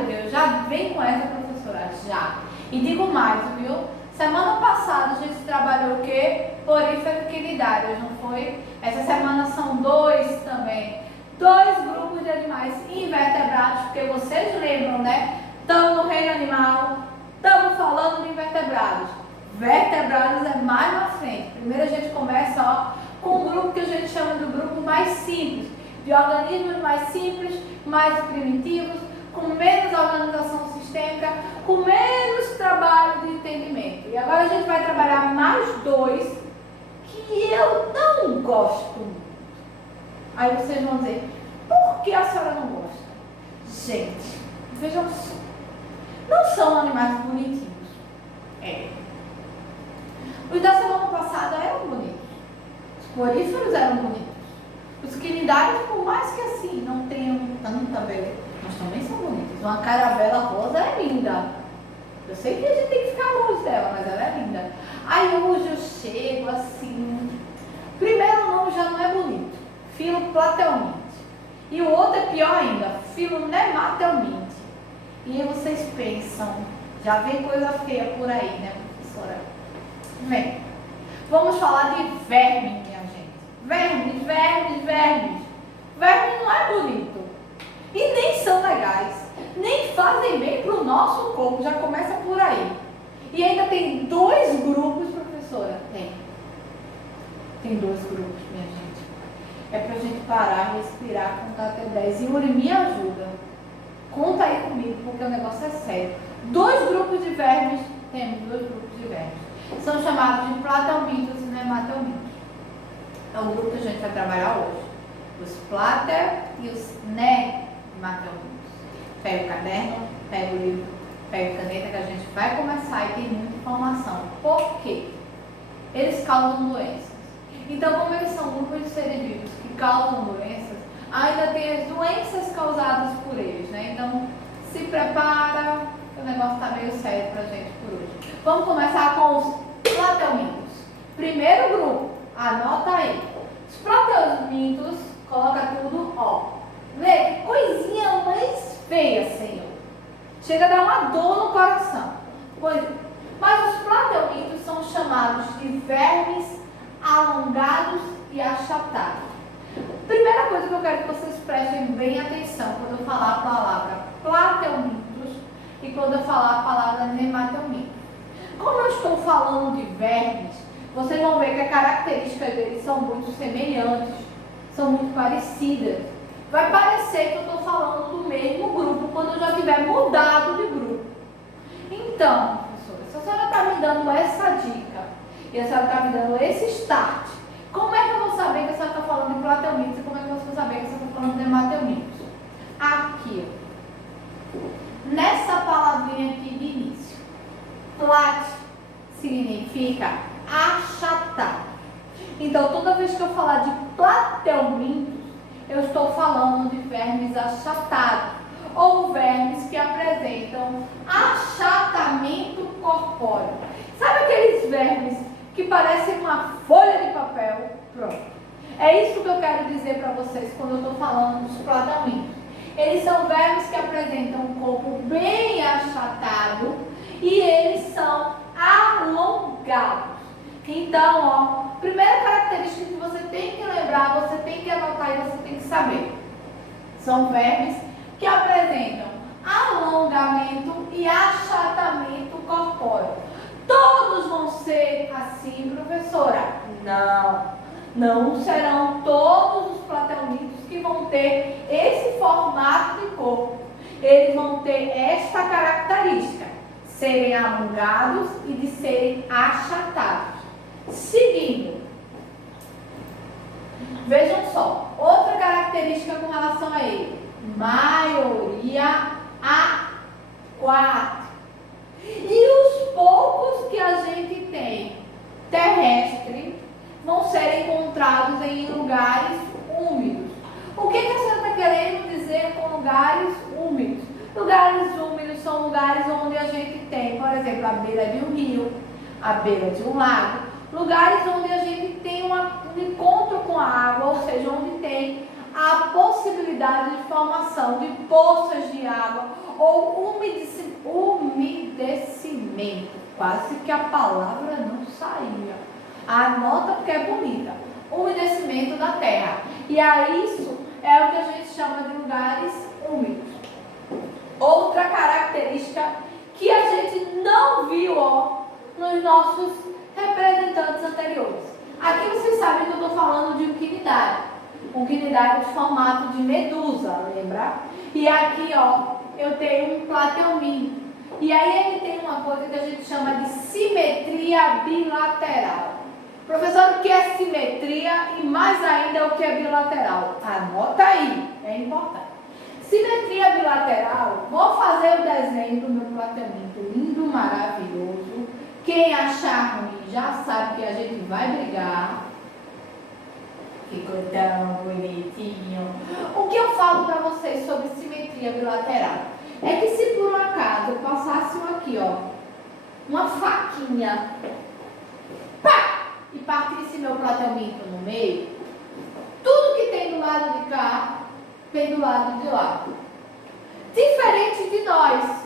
meu Deus, já vem com essa, professora, já. E digo mais, viu? Semana passada a gente trabalhou o quê? Poríferos quinidários, não foi? Essa semana são 2 também. 2 grupos de animais invertebrados, porque vocês lembram, né? Estamos no reino animal, estamos falando de invertebrados. Vertebrados é mais na frente. Primeiro a gente começa, ó, com um grupo que a gente chama de grupo mais simples, de organismos mais simples, mais primitivos, com menos organização sistêmica, com menos trabalho de entendimento. E agora a gente vai trabalhar mais 2 que eu não gosto muito. Aí vocês vão dizer, por que a senhora não gosta? Gente, vejam só, não são animais bonitinhos. Os da semana passada eram bonitos. Os poríferos eram bonitos. Os quinidários, por mais que assim não tenham tanta beleza, mas também são bonitos. Uma caravela rosa é linda. Eu sei que a gente tem que ficar longe dela, mas ela é linda. Aí hoje eu chego assim. Primeiro o nome já não é bonito. Filoplatelminte. E o outro é pior ainda. Filonematelminte. E aí vocês pensam, já vem coisa feia por aí, né, professora? Vem. Vamos falar de verme, minha gente. Vermes. Verme não é bonito. E nem são legais. Nem fazem bem para o nosso corpo. Já começa por aí. E ainda tem 2 grupos, professora? Tem 2 grupos, minha gente. É pra gente parar, respirar, contar até 10. Yuri, me ajuda. Conta aí comigo, porque o negócio é sério. 2 grupos de vermes. Temos 2 grupos de vermes. São chamados de platelmintos e nematelmintos. É o grupo que a gente vai trabalhar hoje. Os platel e os nematelmintos. Pega o caderno, pega o livro, pega a caneta que a gente vai começar e tem muita informação. Por quê? Eles causam doenças. Então, como eles são grupos de seres vivos que causam doenças, ainda tem as doenças causadas por eles, né? Então, se prepara, o negócio está meio sério pra gente por hoje. Vamos começar com os platelmintos. Primeiro grupo, anota aí. Os platelmintos, coloca tudo, ó. Vê que coisinha mais feia, Senhor. Chega a dar uma dor no coração. Mas os platelmintos são chamados de vermes alongados e achatados. Primeira coisa que eu quero que vocês prestem bem atenção quando eu falar a palavra platelmintos e quando eu falar a palavra nematelmintos. Como eu estou falando de vermes, vocês vão ver que as características deles são muito semelhantes, são muito parecidas. Vai parecer que eu estou falando do mesmo grupo quando eu já tiver mudado de grupo. Então, professora, se a senhora está me dando essa dica e a senhora está me dando esse start, como é que eu vou saber que a senhora está falando de platelmintos e como é que eu vou saber que a senhora está falando de nematelmintos? Aqui, ó. Nessa palavrinha aqui de início. Plat significa achatar. Então, toda vez que eu falar de platelmintos, eu estou falando de vermes achatados, ou vermes que apresentam achatamento corpóreo. Sabe aqueles vermes que parecem uma folha de papel? Pronto. É isso que eu quero dizer para vocês quando eu estou falando dos platelmintos. Eles são vermes que apresentam um corpo bem achatado e eles são alongados. Então, ó, primeira característica que você tem que lembrar, você tem que anotar e você tem que saber. São vermes que apresentam alongamento e achatamento corpóreo. Todos vão ser assim, professora? Não. Não serão todos os platelmintos que vão ter esse formato de corpo. Eles vão ter esta característica, serem alongados e de serem achatados. Seguindo, vejam só, outra característica com relação a ele, maioria aquática. E os poucos que a gente tem terrestre vão ser encontrados em lugares úmidos. O que a senhora está querendo dizer com lugares úmidos? Lugares úmidos são lugares onde a gente tem, por exemplo, a beira de um rio, a beira de um lago, lugares onde a gente tem um encontro com a água, ou seja, onde tem a possibilidade de formação de poças de água ou umedecimento. Quase que a palavra não saía. Anota porque é bonita. Umedecimento da terra. E aí isso é o que a gente chama de lugares úmidos. Outra característica que a gente não viu nos nossos representantes anteriores. Aqui vocês sabem que eu estou falando de um quinidário. Um quinidário de formato de medusa, lembra? E aqui, eu tenho um plateuminto. E aí ele tem uma coisa que a gente chama de simetria bilateral. Professor, o que é simetria e mais ainda o que é bilateral? Anota aí, é importante. Simetria bilateral, vou fazer o desenho do meu plateuminto lindo, maravilhoso. Quem achar ruim já sabe que a gente vai brigar. Ficou tão bonitinho. O que eu falo para vocês sobre simetria bilateral? É que se por um acaso eu passasse aqui, uma faquinha, pá, e partisse meu plateuminto no meio, tudo que tem do lado de cá, tem do lado de lá. Diferente de nós.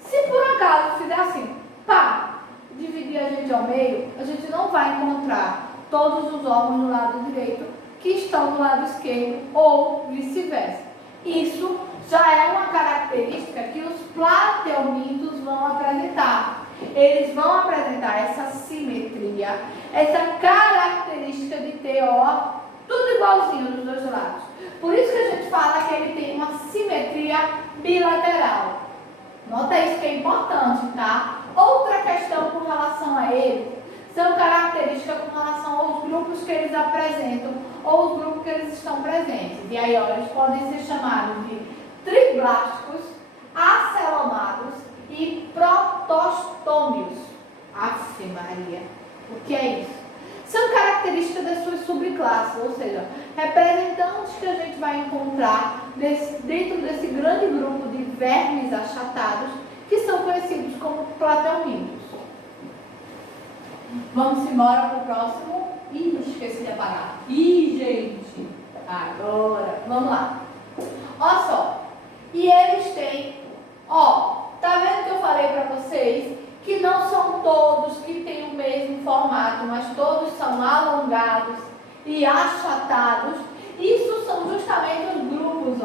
Se por acaso fizer assim, pá, dividir a gente ao meio, a gente não vai encontrar todos os órgãos do lado direito que estão do lado esquerdo ou vice-versa. Isso já é uma característica que os plateumintos vão apresentar. Eles vão apresentar essa simetria, essa característica de ter, tudo igualzinho dos dois lados. Por isso que a gente fala que ele tem uma simetria bilateral. Nota isso que é importante, tá? Outra questão com relação a ele são características com relação aos grupos que eles apresentam ou os grupos que eles estão presentes. E aí, eles podem ser chamados de triblásticos, acelomados e protostômios. Aff, Maria, o que é isso? São características das suas subclasses, ou seja, representantes que a gente vai encontrar dentro desse grande grupo de vermes achatados, que são conhecidos como plateumintos. Vamos embora para o próximo. Ih, esqueci de apagar. Ih, gente, agora, vamos lá. Olha só, e eles têm, tá vendo que eu falei para vocês que não são todos que têm o mesmo formato, mas todos são alongados e achatados. Isso são justamente os grupos,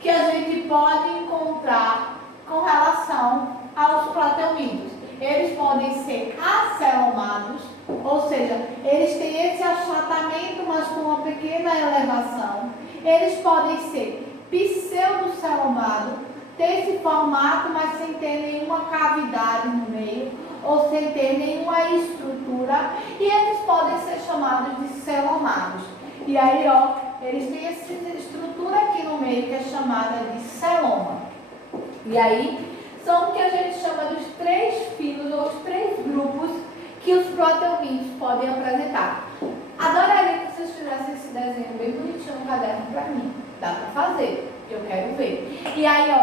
que a gente pode encontrar com relação aos plateumintos. Eles podem ser acelomados, ou seja, eles têm esse achatamento, mas com uma pequena elevação. Eles podem ser pseudocelomados, ter esse formato, mas sem ter nenhuma cavidade no meio, ou sem ter nenhuma estrutura, e eles podem ser chamados de celomados. E aí, eles têm essa estrutura aqui no meio, que é chamada de celoma. E aí, são o que a gente chama dos 3 filos, ou os 3 grupos que os plateumintos podem apresentar. Adoraria que vocês fizessem esse desenho bem bonitinho no caderno para mim. Dá para fazer, eu quero ver. E aí,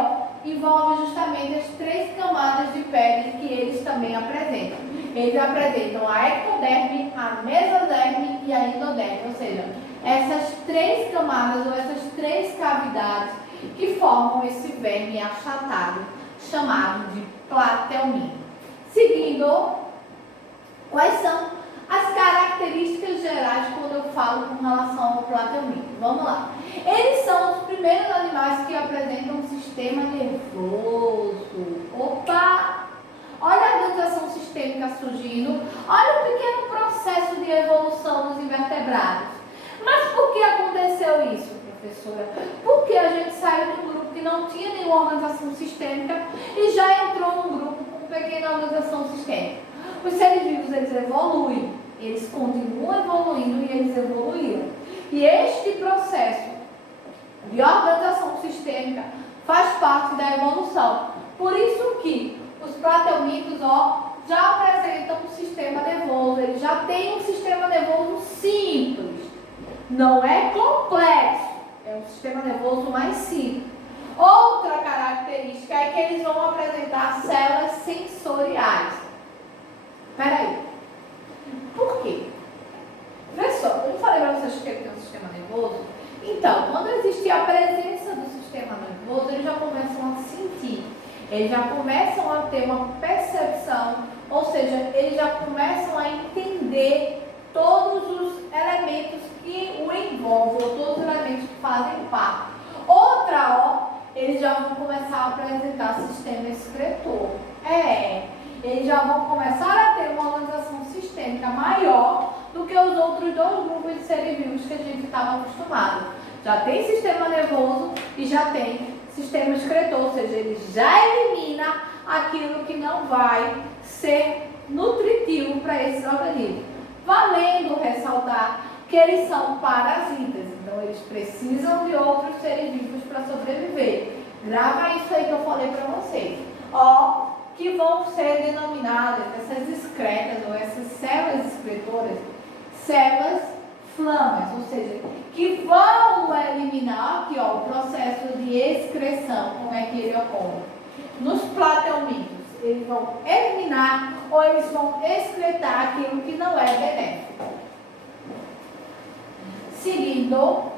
envolve justamente as 3 camadas de pele que eles também apresentam. Eles apresentam a ectoderme, a mesoderme e a endoderme, ou seja, essas 3 camadas ou essas 3 cavidades que formam esse verme achatado, chamado de plateuminto. Seguindo, quais são as características gerais quando eu falo com relação ao plateuminto? Vamos lá. Eles são os primeiros animais que apresentam um sistema nervoso. Opa! Olha a organização sistêmica surgindo. Olha o pequeno processo de evolução dos invertebrados. Mas por que aconteceu isso, professora? Porque a gente saiu de um grupo que não tinha nenhuma organização sistêmica e já entrou num grupo com pequena organização sistêmica. Os seres vivos, eles evoluem, eles continuam evoluindo e eles evoluíram. E este processo de organização sistêmica faz parte da evolução. Por isso que os plateumintos, já apresentam um sistema nervoso, eles já têm um sistema nervoso simples. Não é complexo, é um sistema nervoso mais simples. Outra característica é que eles vão apresentar células sensoriais. Peraí, por quê? Vê só, eu não falei para vocês que ele tem um sistema nervoso? Então, quando existe a presença do sistema nervoso, eles já começam a sentir. Eles já começam a ter uma percepção, ou seja, eles já começam a entender todos os elementos que o envolvem, ou todos os elementos que fazem parte. Outra, eles já vão começar a apresentar sistema excretor. Eles já vão começar a ter uma organização sistêmica maior do que os outros dois grupos de seres vivos que a gente estava acostumado. Já tem sistema nervoso e já tem sistema excretor, ou seja, ele já elimina aquilo que não vai ser nutritivo para esses organismos. Valendo ressaltar que eles são parasitas, então eles precisam de outros seres vivos para sobreviver. Grava isso aí que eu falei para vocês. Que vão ser denominadas, essas excretas ou essas células excretoras, células flâmicas, ou seja, que vão eliminar aqui, o processo de excreção, como é que ele ocorre. Nos plateumintos, eles vão eliminar ou eles vão excretar aquilo que não é benéfico. Seguindo,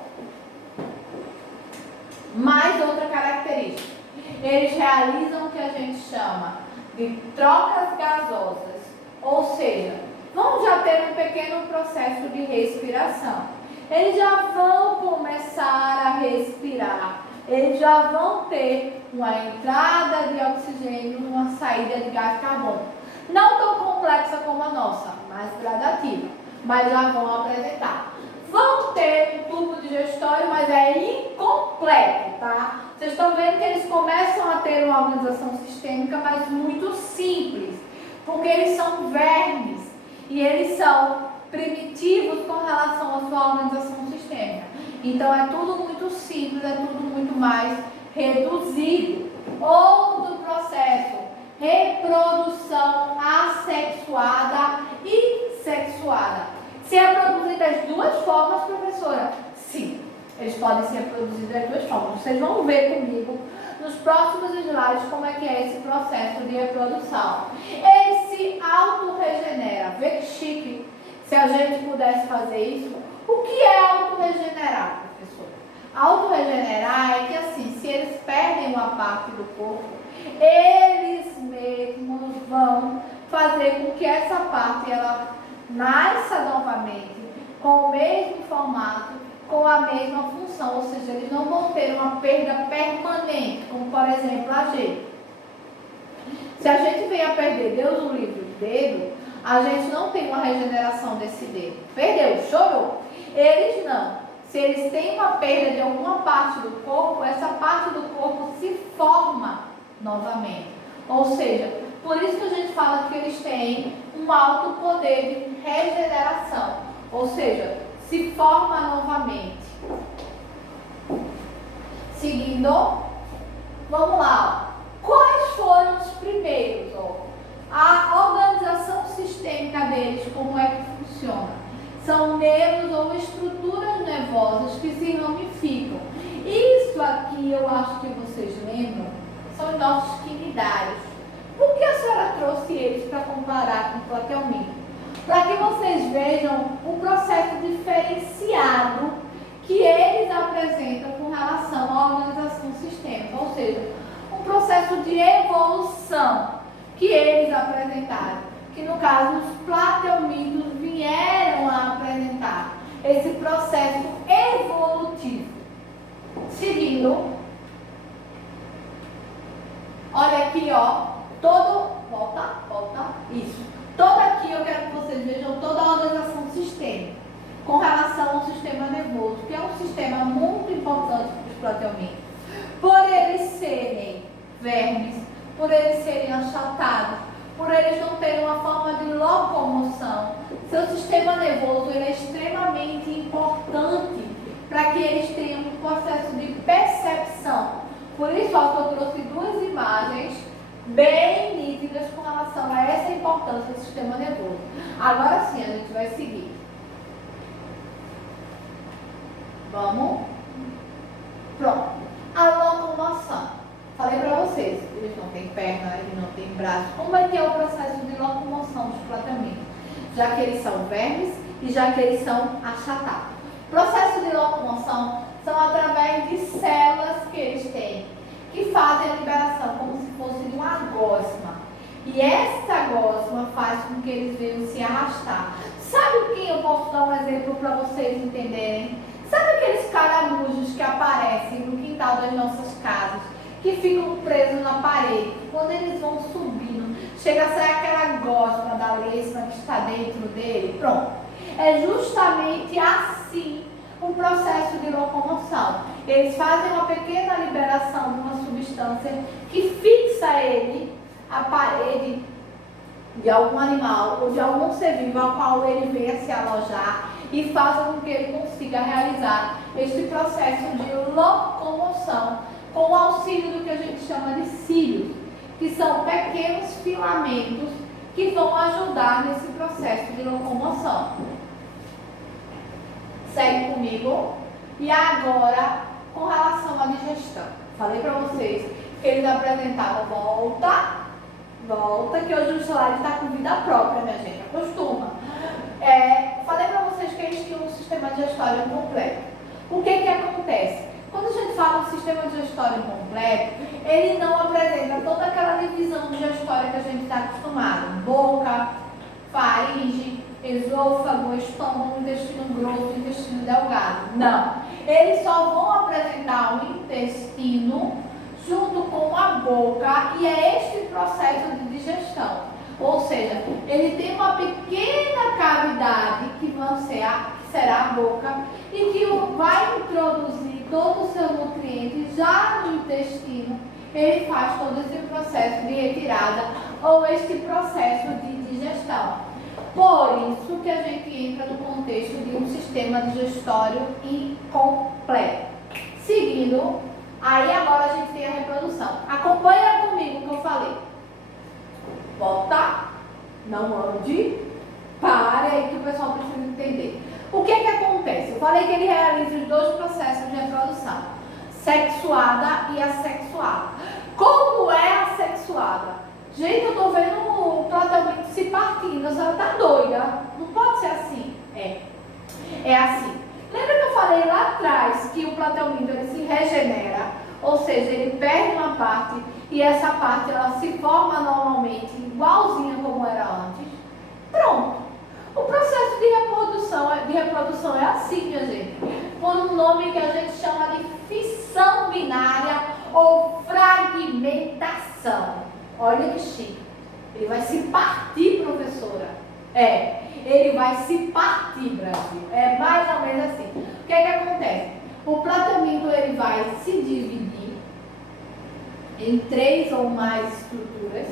mais outra característica. Eles realizam o que a gente chama de trocas gasosas, ou seja, vão já ter um pequeno processo de respiração. Eles já vão começar a respirar, eles já vão ter uma entrada de oxigênio, uma saída de gás carbono. Não tão complexa como a nossa, mais gradativa, mas já vão apresentar. Vão ter um tubo digestório, mas é incompleto, tá? Vocês estão vendo que eles começam a ter uma organização sistêmica, mas muito simples, porque eles são vermes e eles são primitivos com relação à sua organização sistêmica. Então é tudo muito simples, é tudo muito mais reduzido. Outro processo, reprodução assexuada e sexuada. Se é produzido das duas formas, professora? Sim, eles podem ser produzidos das duas formas. Vocês vão ver comigo nos próximos slides como é que é esse processo de reprodução. Ele se autorregenera. Vê que chique se a gente pudesse fazer isso. O que é autorregenerar, professora? Autorregenerar é que assim, se eles perdem uma parte do corpo, eles mesmos vão fazer com que essa parte ela nasça novamente com o mesmo formato, com a mesma função, ou seja, eles não vão ter uma perda permanente, como por exemplo a gente. Se a gente vem a perder, Deus o livre, o dedo, a gente não tem uma regeneração desse dedo. Perdeu, chorou. Eles não. Se eles têm uma perda de alguma parte do corpo, essa parte do corpo se forma novamente. Ou seja, por isso que a gente fala que eles têm um alto poder de regeneração, ou seja, se forma novamente. Seguindo, vamos lá. Quais foram os primeiros? A organização sistêmica deles, como é que funciona? São nervos ou estruturas nervosas que se ramificam. Isso aqui eu acho que vocês lembram, são os nossos quinidários. Por que a senhora trouxe eles para comparar com o plateuminto? Para que vocês vejam o processo diferenciado que eles apresentam com relação à organização sistêmica, ou seja, um processo de evolução que eles apresentaram, que no caso os plateumintos vieram a apresentar esse processo evolutivo. Seguindo, olha aqui, volta, isso. Toda aqui eu quero que vocês vejam toda a organização sistêmica com relação ao sistema nervoso, que é um sistema muito importante para os plateumintos. Por eles serem vermes, por eles serem achatados, por eles não terem uma forma de locomoção, seu sistema nervoso ele é extremamente importante para que eles tenham um processo de percepção. Por isso, eu trouxe duas imagens bem nítidas com relação a essa importância do sistema nervoso. Agora sim, a gente vai seguir. Vamos? Pronto. A locomoção. Falei para vocês, eles não têm perna, eles não têm braço. Como é que é o processo de locomoção dos plateumintos? Já que eles são vermes e já que eles são achatados. Processo de locomoção são através de células que eles têm, que fazem a liberação como se fosse faz com que eles venham se arrastar. Sabe o que eu posso dar um exemplo para vocês entenderem? Sabe aqueles caramujos que aparecem no quintal das nossas casas, que ficam presos na parede? Quando eles vão subindo, chega a ser aquela gosma da lesma que está dentro dele. Pronto. É justamente assim o processo de locomoção. Eles fazem uma pequena liberação de uma substância que fixa ele à parede de algum animal ou de algum ser vivo ao qual ele venha se alojar e faça com que ele consiga realizar este processo de locomoção com o auxílio do que a gente chama de cílios, que são pequenos filamentos que vão ajudar nesse processo de locomoção. Segue comigo. E agora, com relação à digestão, falei para vocês que eles apresentavam volta, que hoje o slide está com vida própria, minha gente, acostuma. Falei para vocês que eles tinham um sistema digestório completo. O que acontece? Quando a gente fala do sistema digestório completo, ele não apresenta toda aquela divisão digestória que a gente está acostumado. Boca, faringe, esôfago, estômago, intestino grosso, intestino delgado. Não. Eles só vão apresentar o intestino junto com a boca, e é este processo de digestão. Ou seja, ele tem uma pequena cavidade que será a boca e que vai introduzir todo o seu nutriente já no intestino. Ele faz todo esse processo de retirada ou este processo de digestão. Por isso que a gente entra no contexto de um sistema digestório incompleto. Seguindo, aí agora a gente tem a reprodução. Acompanha comigo o que eu falei. Volta, não ande, pare aí que o pessoal precisa entender. O que acontece? Eu falei que ele realiza os dois processos de reprodução, sexuada e assexuada. Como é a sexuada? Gente, eu tô vendo o tratamento se partindo, a senhora tá doida. Não pode ser assim. É assim. Lembra que eu falei lá atrás que o platelminto ele se regenera, ou seja, ele perde uma parte e essa parte ela se forma normalmente igualzinha como era antes? Pronto. O processo de reprodução é assim, minha gente, por um nome que a gente chama de fissão binária ou fragmentação. Olha que chique. Ele vai se partir, professora. Ele vai se partir, Brasil. É mais ou menos assim. O que acontece? O platelminto ele vai se dividir em 3 ou mais estruturas.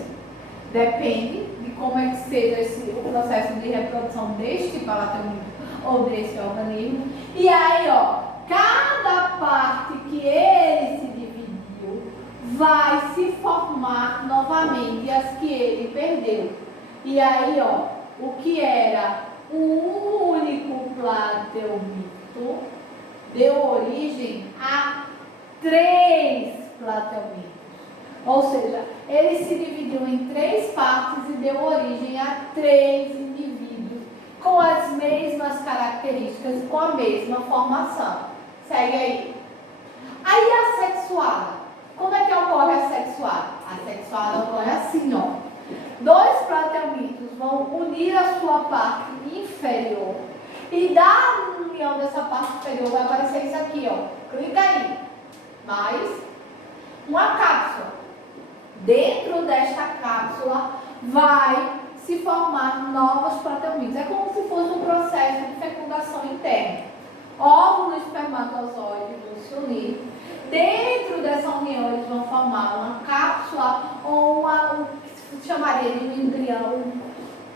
Depende de como é que seja o processo de reprodução deste platelminto ou desse organismo. E aí, cada parte que ele se dividiu vai se formar novamente as que ele perdeu. E aí, o que era um único platelminto deu origem a 3 platelmintos. Ou seja, ele se dividiu em 3 partes e deu origem a 3 indivíduos com as mesmas características, com a mesma formação. Segue aí. Aí a sexuada. Como é que ocorre a sexuada? A sexuada ocorre assim, 2 platelmintos vão unir a sua parte inferior e da união dessa parte inferior vai aparecer isso aqui, Clica aí. Mais uma cápsula. Dentro desta cápsula vai se formar novos platelmintos. É como se fosse um processo de fecundação interna. Óvulo e espermatozoide vão se unir. Dentro dessa união eles vão formar uma cápsula ou o que se chamaria de um embrião,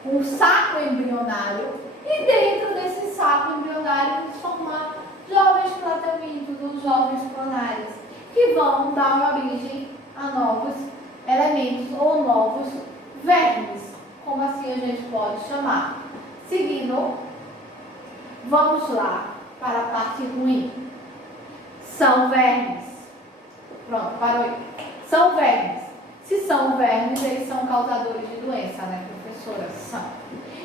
um saco embrionário. E dentro desse saco embrionário vão formar jovens platelmintos ou jovens clonares, que vão dar origem a novos elementos ou novos vermes, como assim a gente pode chamar. Seguindo, vamos lá para a parte ruim. São vermes. Pronto, parou aí. São vermes. Se são vermes, eles são causadores de doença, né, professora? São.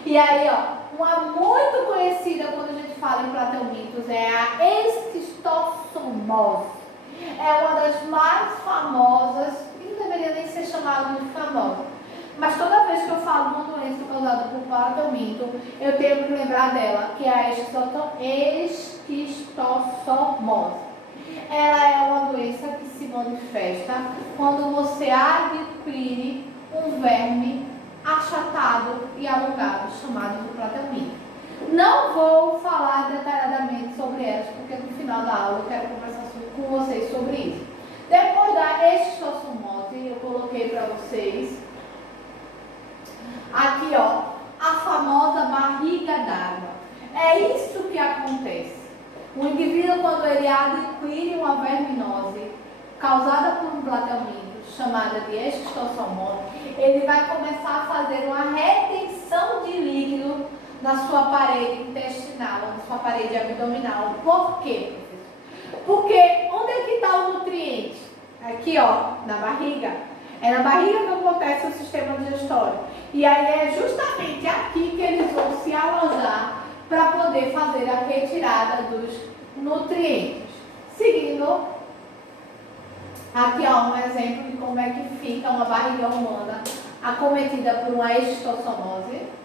E aí, uma muito conhecida quando a gente fala em platelmintos é a esquistossomose. É uma das mais famosas, e não deveria nem ser chamada de famosa, Mas toda vez que eu falo de uma doença causada por platelminto, eu tenho que lembrar dela, que é a esquistossomose. Ela é uma doença que se manifesta quando você adquire um verme achatado e alongado, chamado de platelminto. Não vou falar detalhadamente sobre elas, porque no final da aula eu quero conversar com vocês sobre isso. Depois da esquistossomose, eu coloquei para vocês aqui, ó, a famosa barriga d'água. É isso que acontece. O indivíduo, quando ele adquire uma verminose causada por um platelminto, chamada de esquistossomose, ele vai começar a fazer uma retenção de líquido na sua parede intestinal, na sua parede abdominal. Por quê, professor? Porque onde é que está o nutriente? Aqui, ó, na barriga. É na barriga que acontece o sistema digestório. E aí é justamente aqui que eles vão se alojar para poder fazer a retirada dos nutrientes. Seguindo, aqui ó, um exemplo de como é que fica uma barriga humana acometida por uma esquistossomose.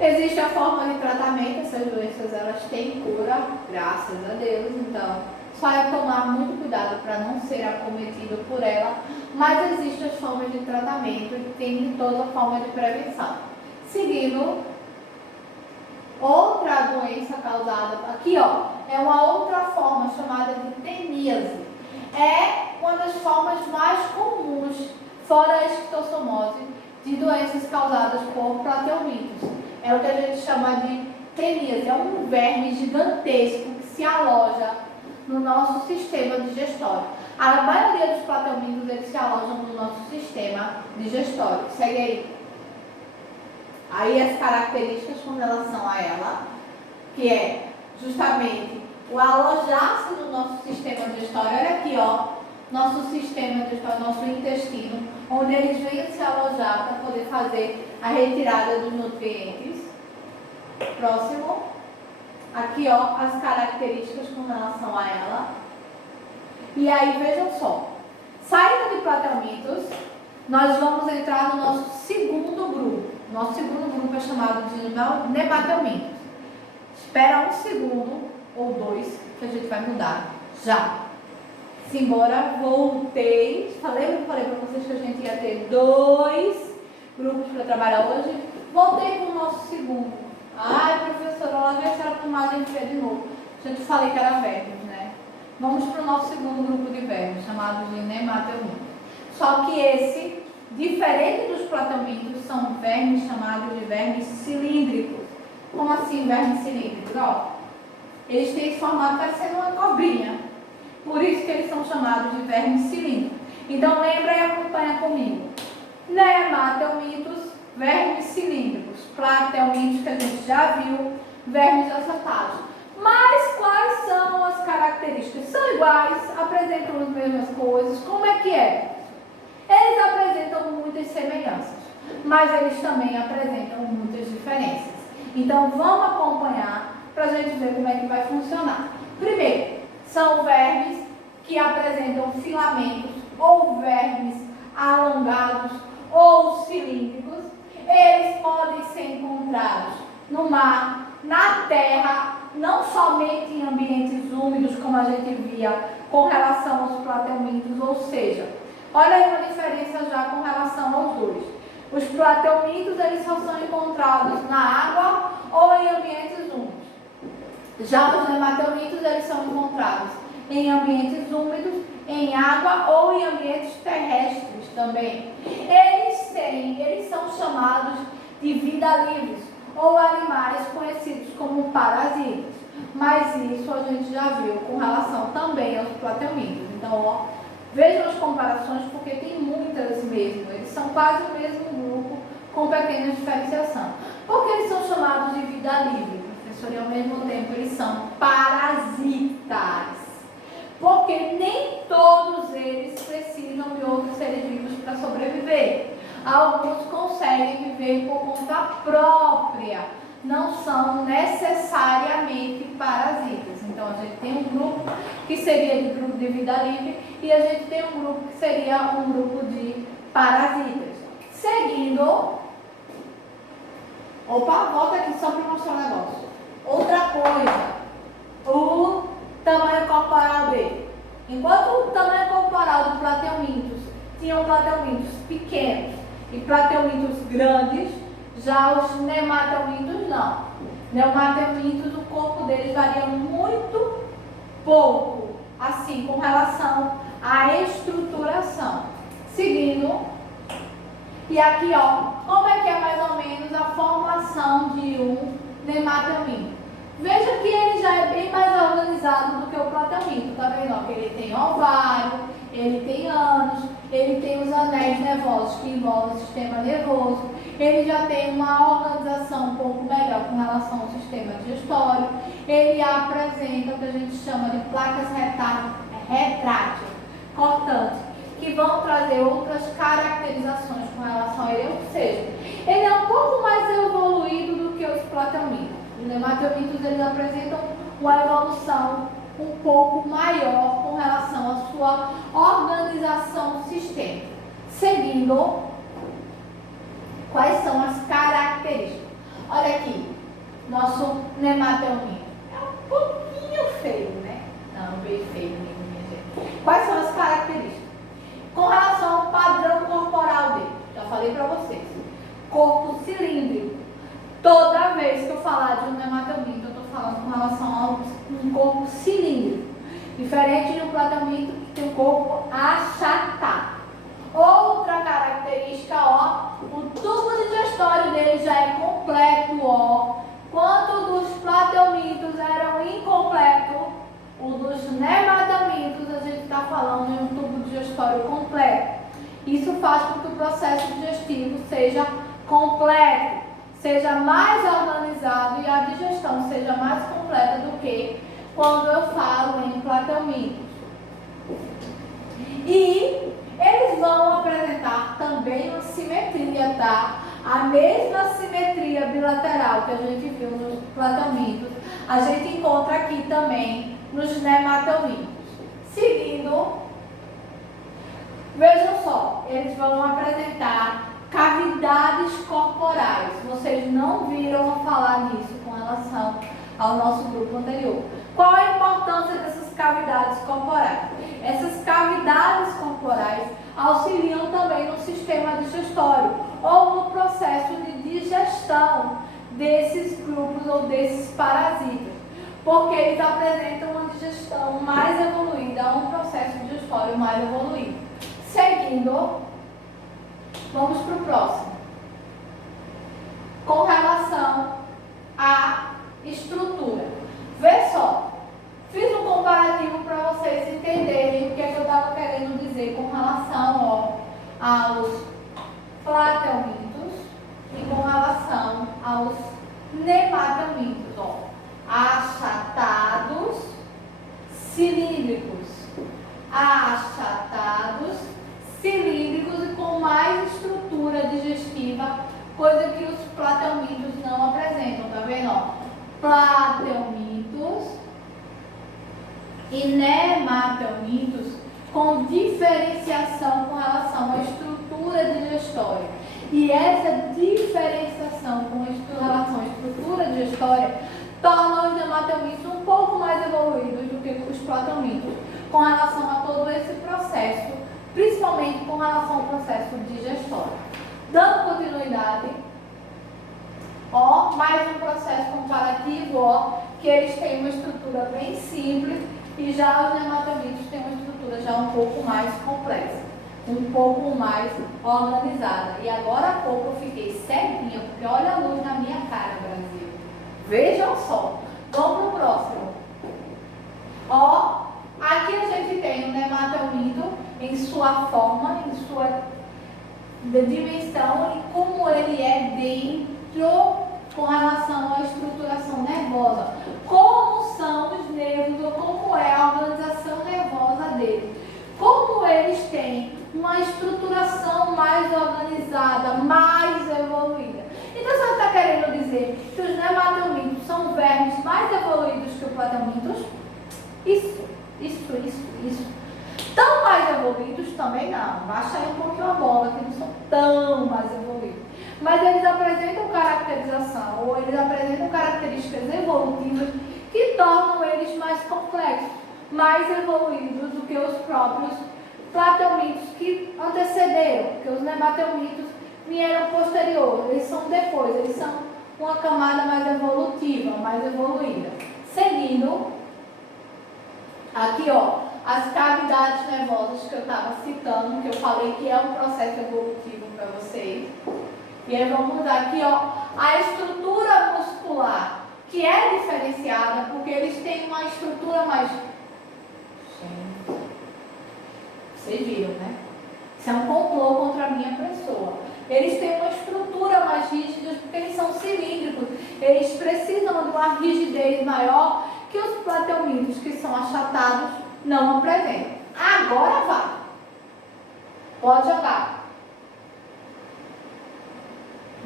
Existe a forma de tratamento, essas doenças elas têm cura, graças a Deus, então só é tomar muito cuidado para não ser acometido por ela, mas existem as formas de tratamento e tem toda a forma de prevenção. Seguindo, outra doença causada, aqui ó, é uma outra forma chamada de teníase. É uma das formas mais comuns, fora a esquistossomose, de doenças causadas por platelmintos. É o que a gente chama de teníase, é um verme gigantesco que se aloja no nosso sistema digestório. A maioria dos platelmintos eles se alojam no nosso sistema digestório. Segue aí. Aí as características com relação a ela, que é justamente o alojar-se no nosso sistema digestório. Olha aqui, ó, nosso sistema digestório, nosso intestino, onde eles vêm se alojar para poder fazer a retirada dos nutrientes. Próximo. Aqui, ó, as características com relação a ela. E aí, vejam só. Saindo de platelmintos, nós vamos entrar no nosso segundo grupo. Nosso segundo grupo é chamado de nematelmintos. Espera um segundo ou dois que a gente vai mudar. Já. Simbora, voltei. Lembra que eu falei para vocês que a gente ia ter 2 grupos para trabalhar hoje? Voltei para o nosso segundo. Ai, professora, lá vem essa imagem feia de novo. A gente falei que era vermes, né? Vamos para o nosso segundo grupo de vermes, chamado de nematelmintos. Só que esse, diferente dos platelmintos, são vermes chamados de vermes cilíndricos. Como assim vermes cilíndricos? Ó, eles têm esse formato parecendo uma cobrinha. Por isso que eles são chamados de vermes cilíndricos. Então lembra e acompanha comigo. Nematelmintos, vermes cilíndricos. Platelmintos que a gente já viu, vermes achatados. Mas quais são as características? São iguais, apresentam as mesmas coisas. Como é que é? Eles apresentam muitas semelhanças, mas eles também apresentam muitas diferenças. Então vamos acompanhar para a gente ver como é que vai funcionar. Primeiro, são vermes que apresentam filamentos ou vermes alongados ou cilíndricos. Eles podem ser encontrados no mar, na terra, não somente em ambientes úmidos, como a gente via com relação aos platelmintos, ou seja, olha aí uma diferença já com relação aos dois. Os platelmintos, eles só são encontrados na água ou em ambientes úmidos. Já os nematelmintos, eles são encontrados em ambientes úmidos, em água ou em ambientes terrestres também. Eles são chamados de vida-livres ou animais conhecidos como parasitas. Mas isso a gente já viu com relação também aos platelmintos. Então, ó, vejam as comparações porque tem muitas mesmo. Eles são quase o mesmo grupo com pequena diferenciação. Por que eles são chamados de vida livre, professor? E ao mesmo tempo eles são parasitas. Porque nem todos eles precisam de outros seres vivos para sobreviver. Alguns conseguem viver por conta própria. Não são necessariamente parasitas. Então a gente tem um grupo que seria de grupo de vida livre e a gente tem um grupo que seria um grupo de parasitas. Seguindo. Opa, volta aqui só para mostrar um negócio. Outra coisa. O tamanho corporal dele. Enquanto o tamanho corporal do plateumintos tinham plateumintos pequenos e plateumintos grandes, já os nemateumintos não. Nemateumintos, o corpo deles varia muito pouco, assim, com relação à estruturação. Seguindo, e aqui, ó, como é que é mais ou menos a formação de um nemateuminto? Veja que ele já é bem mais organizado do que o plateuminto, tá vendo? Ó, que ele tem ovário, ele tem ânus, ele tem os anéis nervosos que envolvem o sistema nervoso, ele já tem uma organização um pouco melhor com relação ao sistema digestório, ele apresenta o que a gente chama de placas retráteis, cortantes, que vão trazer outras caracterizações com relação a ele, ou seja, ele é um pouco mais evoluído do que os plateumintos. Os nemateumintos, eles apresentam uma evolução um pouco maior com relação à sua organização sistêmica. Seguindo, quais são as características? Olha aqui, nosso nemateuminto. É um pouquinho feio, né? Não, bem feio mesmo, minha gente. Quais são as características? Com relação ao padrão corporal dele, já falei para vocês. Corpo cilíndrico. Toda vez que eu falar de um nemateuminto, eu estou falando com relação a um corpo cilíndrico. Diferente do plateuminto, que tem um corpo achatado. Outra característica, ó, o tubo digestório dele já é completo, ó. Quanto dos plateumintos eram incompletos, o dos nemateumintos a gente está falando em um tubo digestório completo. Isso faz com que o processo digestivo seja completo, seja mais organizado e a digestão seja mais completa do que quando eu falo em plateumintos. E eles vão apresentar também uma simetria, tá? A mesma simetria bilateral que a gente viu nos plateumintos, a gente encontra aqui também nos nemateumintos. Seguindo, vejam só, eles vão apresentar cavidades corporais. Vocês não viram a falar nisso com relação ao nosso grupo anterior. Qual a importância dessas cavidades corporais? Essas cavidades corporais auxiliam também no sistema digestório ou no processo de digestão desses grupos ou desses parasitas, porque eles apresentam uma digestão mais evoluída, um processo digestório mais evoluído. Seguindo, vamos para o próximo. Com relação à estrutura. Vê só, fiz um comparativo para vocês entenderem o que é que eu estava querendo dizer com relação aos plateumintos e com relação aos nemateumintos. Achatados, cilíndricos. Achatados, cilíndricos e com mais estrutura digestiva, coisa que os plateumintos não apresentam, tá vendo? Plateumintos e nemateumintos com diferenciação com relação à estrutura digestória. E essa diferenciação com relação à estrutura digestória torna os nemateumintos um pouco mais evoluídos do que os plateumintos com relação a todo esse processo, principalmente com relação ao processo digestório. Dando continuidade, mais um processo comparativo, que eles têm uma estrutura bem simples e já os nemateumintos têm uma estrutura já um pouco mais complexa, um pouco mais organizada. E agora há pouco eu fiquei ceguinha, porque olha a luz na minha cara, Brasil. Vejam só. Vamos para o próximo. Aqui a gente tem o nemateuminto em sua forma, em sua dimensão e como ele é dentro com relação à estruturação nervosa. Como são os nervos ou como é a organização nervosa deles. Como eles têm uma estruturação mais organizada, mais evoluída. Então você está querendo dizer que os nemateumintos são vermes mais evoluídos que os plateumintos? Isso. Tão mais evoluídos também não. Baixa aí um pouquinho a bola, que não são tão mais evoluídos. Mas eles apresentam caracterização, ou eles apresentam características evolutivas que tornam eles mais complexos, mais evoluídos do que os próprios plateumitos que antecederam, porque os nemateumitos vieram posterior, eles são depois, eles são uma camada mais evolutiva, mais evoluída. Seguindo, aqui ó, as cavidades nervosas que eu estava citando, que eu falei que é um processo evolutivo para vocês. E aí vamos usar aqui ó, a estrutura muscular, que é diferenciada, porque eles têm uma estrutura mais... Vocês viram, né? Isso é um complô contra a minha pessoa. Eles têm uma estrutura mais rígida porque eles são cilíndricos. Eles precisam de uma rigidez maior que os plateumitos, que são achatados, não apresentam. Agora vai. Pode jogar.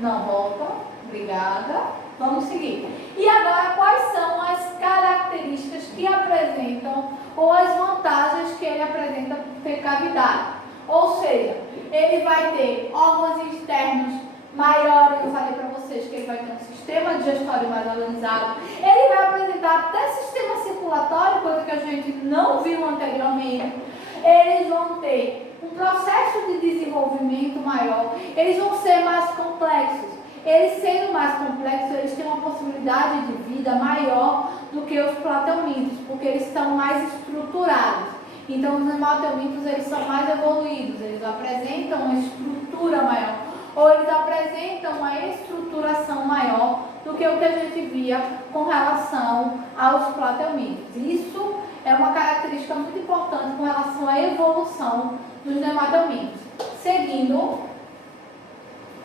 Não volta. Obrigada. Vamos seguir. E agora, quais são as características que apresentam ou as vantagens que ele apresenta por ter cavidade? Ou seja, ele vai ter órgãos externos maiores, eu falei para vocês que ele vai ter um sistema digestório mais organizado, ele vai apresentar até sistema circulatório, coisa que a gente não viu anteriormente. Eles vão ter um processo de desenvolvimento maior, eles vão ser mais complexos. Eles sendo mais complexos, eles têm uma possibilidade de vida maior do que os plateumitos, porque eles estão mais estruturados. Então, os nemateumitos, eles são mais evoluídos, eles apresentam uma estrutura maior, ou eles apresentam uma estruturação maior do que o que a gente via com relação aos plateumitos. Isso é uma característica muito importante com relação à evolução dos nemateumitos. Seguindo,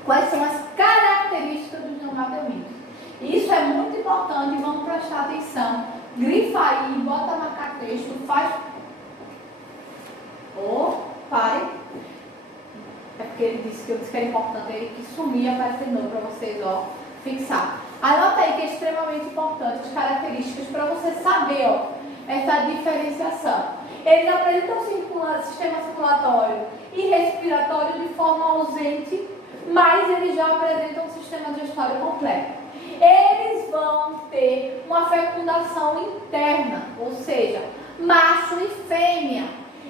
quais são as características dos nemateumitos? Isso é muito importante e vamos prestar atenção. Grifa aí, bota marcar texto, faz... pare. É porque ele disse que eu disse que era importante, ele que sumir aparece de novo para vocês, ó, fixar. Anota aí que é extremamente importante as características para você saber, ó, essa diferenciação. Eles apresentam sistema circulatório e respiratório de forma ausente, mas eles já apresentam um sistema digestório completo. Eles vão ter uma fecundação interna, ou seja, macho e fêmea.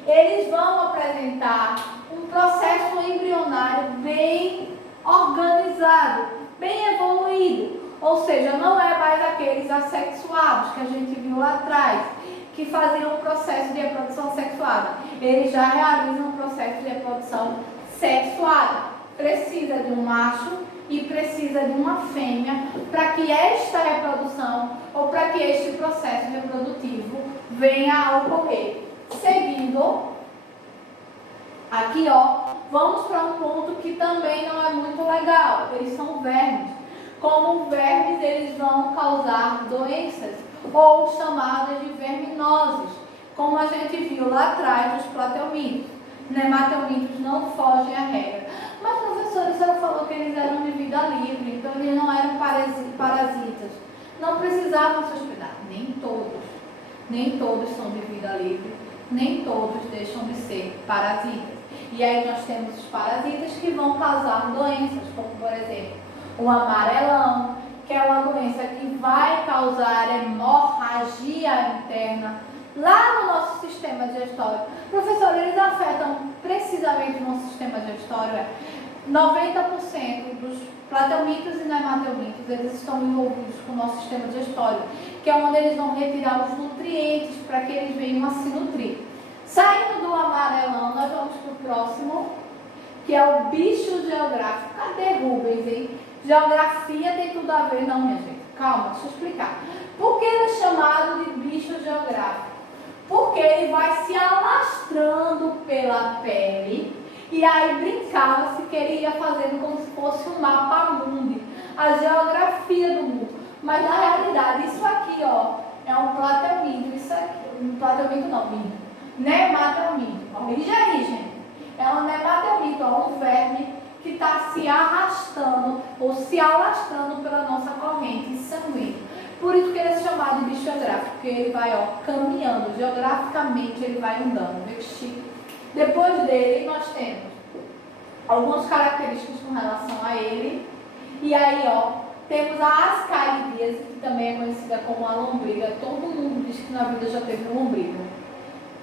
Eles vão apresentar um processo embrionário bem organizado, bem evoluído. Ou seja, não é mais aqueles assexuados que a gente viu lá atrás, que faziam um processo de reprodução sexuada. Eles já realizam um processo de reprodução sexuada. Precisa de um macho e precisa de uma fêmea para que esta reprodução ou para que este processo reprodutivo venha a ocorrer. Seguindo, aqui ó, vamos para um ponto que também não é muito legal. Eles são vermes. Como vermes, eles vão causar doenças ou chamadas de verminoses, como a gente viu lá atrás dos plateumitos. Nemateumitos não fogem à regra. Mas, professora, a senhora falou que eles eram de vida livre, então eles não eram parasitas. Não precisavam se hospedar. Nem todos. Nem todos são de vida livre. Nem todos deixam de ser parasitas. E aí nós temos os parasitas que vão causar doenças, como por exemplo, o amarelão, que é uma doença que vai causar hemorragia interna lá no nosso sistema digestório. Professor, eles afetam precisamente o nosso sistema digestório? 90% dos plateumitos e nemateumitos, eles estão envolvidos com o nosso sistema digestório, que é onde eles vão retirar os nutrientes para que eles venham a se nutrir. Saindo do amarelão, nós vamos para o próximo, que é o bicho geográfico. Cadê Rubens, hein? Geografia tem tudo a ver, não, minha gente. Calma, deixa eu explicar. Por que ele é chamado de bicho geográfico? Porque ele vai se alastrando pela pele e aí brincava-se que ele ia fazendo como se fosse um mapa mundi, a geografia do mundo. Mas na realidade, isso aqui, ó, é um platelmito, isso aqui, um platelmito não, nemateumido. Corrige aí, gente. É um nemateumido, ó, um verme que está se arrastando ou se alastrando pela nossa corrente sanguínea. Por isso que ele é chamado de bicho geográfico, porque ele vai, ó, caminhando, geograficamente ele vai andando. Vê que chique. Depois dele, nós temos algumas características com relação a ele. E aí, ó, temos a ascaridíase, que também é conhecida como a lombriga. Todo mundo diz que na vida já teve lombriga.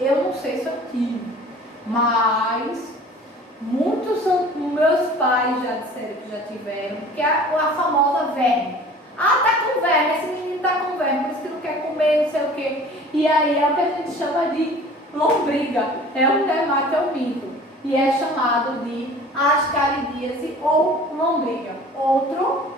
Eu não sei se eu tive, mas muitos meus pais já disseram que já tiveram, que é a famosa verme. Ah, tá com verme, esse menino tá com verme, por isso que não quer comer, não sei o quê. E aí é o que a gente chama de lombriga, é um dermatomito. E é chamado de ascaridíase ou lombriga. Outro,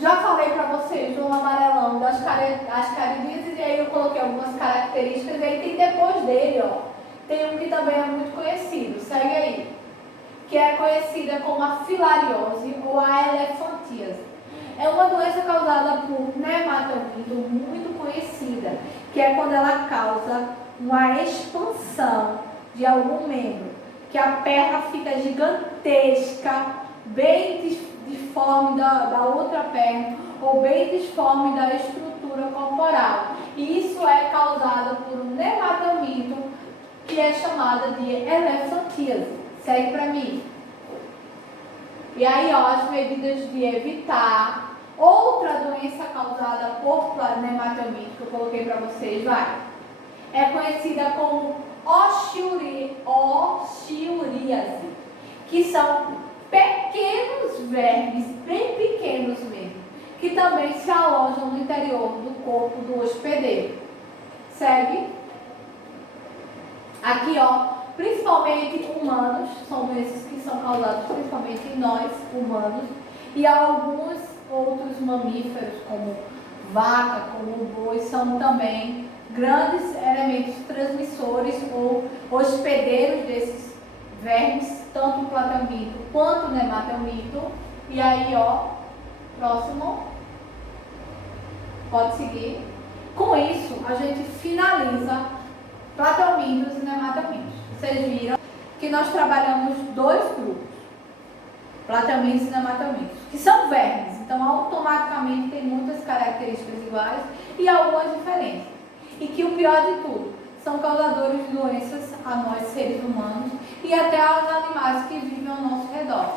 já falei para vocês do amarelão das ascaridíase, e aí eu coloquei algumas características, e aí tem depois dele, ó, tem um que também é muito conhecido, segue aí, que é conhecida como a filariose ou a elefantíase. É uma doença causada por nematomito muito conhecida, que é quando ela causa uma expansão de algum membro, que a perna fica gigantesca, bem disforme da outra perna, ou bem disforme da estrutura corporal. E isso é causado por um nematomito, que é chamada de elefantíase. Segue para mim. E aí, ó, as medidas de evitar. Outra doença causada por nematomito que eu coloquei para vocês, vai. É conhecida como oxiuríase, que são pequenos vermes, bem pequenos mesmo, que também se alojam no interior do corpo do hospedeiro. Segue. Aqui, ó, principalmente humanos, são doenças que são causadas principalmente em nós, humanos, e alguns outros mamíferos, como vaca, como boi, são também grandes elementos transmissores ou hospedeiros desses vermes, tanto o platomito quanto o nematomito. E aí, ó, próximo, pode seguir. Com isso, a gente finaliza platomitos e nematomitos. Vocês viram que nós trabalhamos dois grupos, platomitos e nematomitos, que são vermes, então automaticamente tem muitas características iguais e algumas diferenças. E que o pior de tudo, são causadores de doenças a nós seres humanos e até aos animais que vivem ao nosso redor.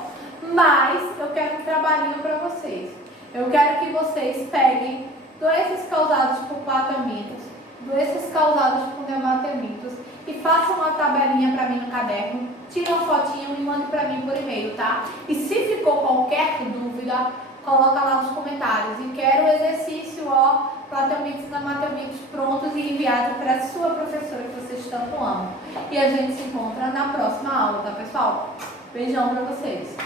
Mas eu quero um trabalhinho para vocês. Eu quero que vocês peguem doenças causadas por platomitos, doenças causadas por nematomitos e façam uma tabelinha para mim no caderno, tira uma fotinha e mande para mim por e-mail, tá? E se ficou qualquer dúvida, coloca lá nos comentários. E quero o exercício, ó, platomitos e nematomitos prontos e enviados para a sua professora que vocês tanto amam. E a gente se encontra na próxima aula, tá, pessoal? Beijão para vocês.